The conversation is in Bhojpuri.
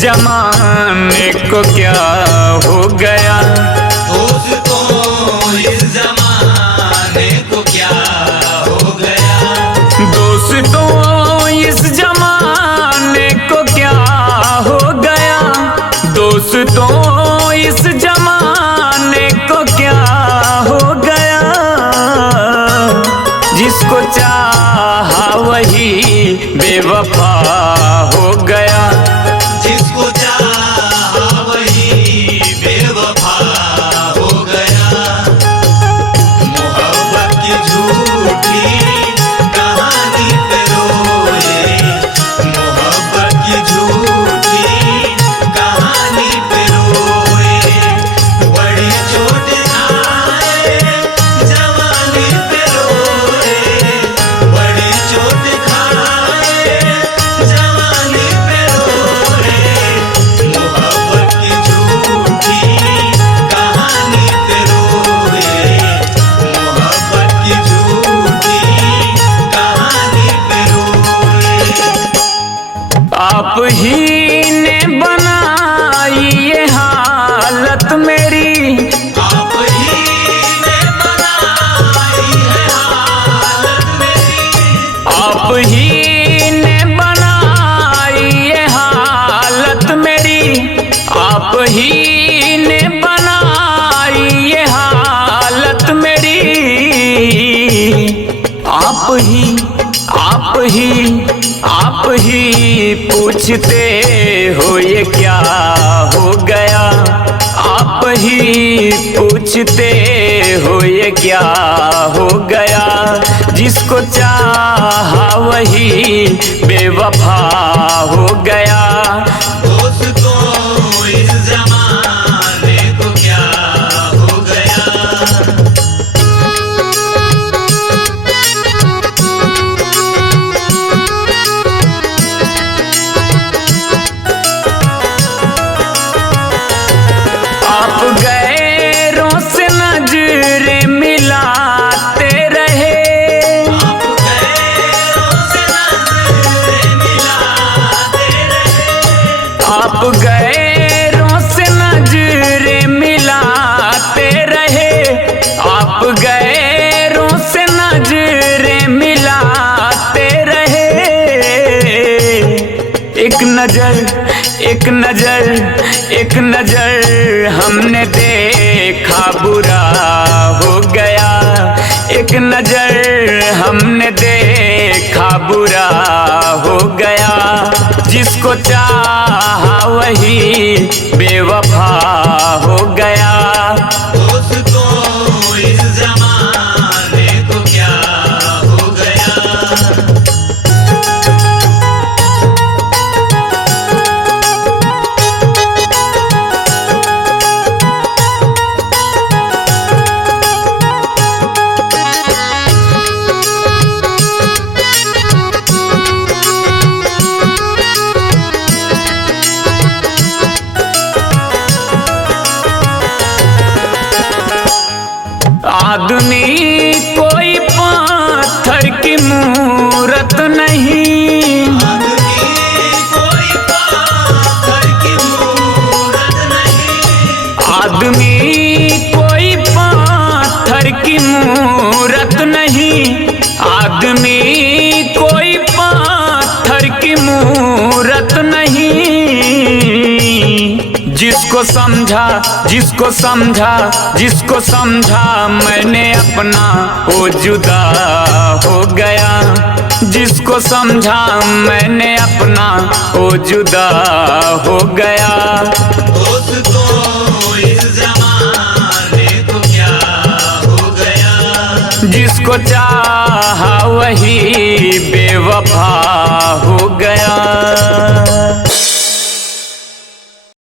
जमाने को क्या हो गया। दोस्तों इस जमाने को क्या हो गया। दोस्तों इस जमाने को क्या हो गया। दोस्तों इस जमाने को क्या हो गया। जिसको चाहा वही बेवफा हो गया। जिसको चाहा वही बेवफा हो गया। मोहब्बत की झूठी कहानी पे रोए। मोहब्बत की झूठी कहानी पे रोए। बड़ी चोट खाए जवानी पे रोए। बड़ी चोट खाए जवानी पे रोए। मोहब्बत की झूठी कहानी पे रोए। मोहब्बत की झूठी कहानी पे रोए। आप ही ने बनाई ये हालत मेरी। आप ही ने बनाई है हालत मेरी। आप ही ने बनाई ये हालत मेरी। आप ही ने बनाई ये हालत मेरी। आप ही पूछते हो ये क्या हो गया। आप ही पूछते हो ये क्या हो गया। जिसको चाहा वही बेवफा हो गया। दोस्तों इस जमाने को क्या हो गया। आप गैरों से नजरें मिलाते रहे। आप गैरों से नजरें मिलाते रहे। आप गैरों से नजरें मिलाते रहे। आप गैरों से नजरें मिलाते रहे। एक नजर हमने देखा बुरा हो गया। एक नजर हमने देखा बुरा हो गया। जिसको चाहा वही बेवफा हो गया। दोस्तों इस जमाने को क्या हो गया। आदमी कोई पत्थर की मूरत नहीं। आदमी कोई पत्थर की मूरत नहीं। आदमी कोई पत्थर की मूरत नहीं। आदमी कोई पत्थर की मूरत नहीं। जिसको समझा मैंने अपना वो जुदा हो गया। जिसको समझा मैंने अपना वो जुदा हो गया।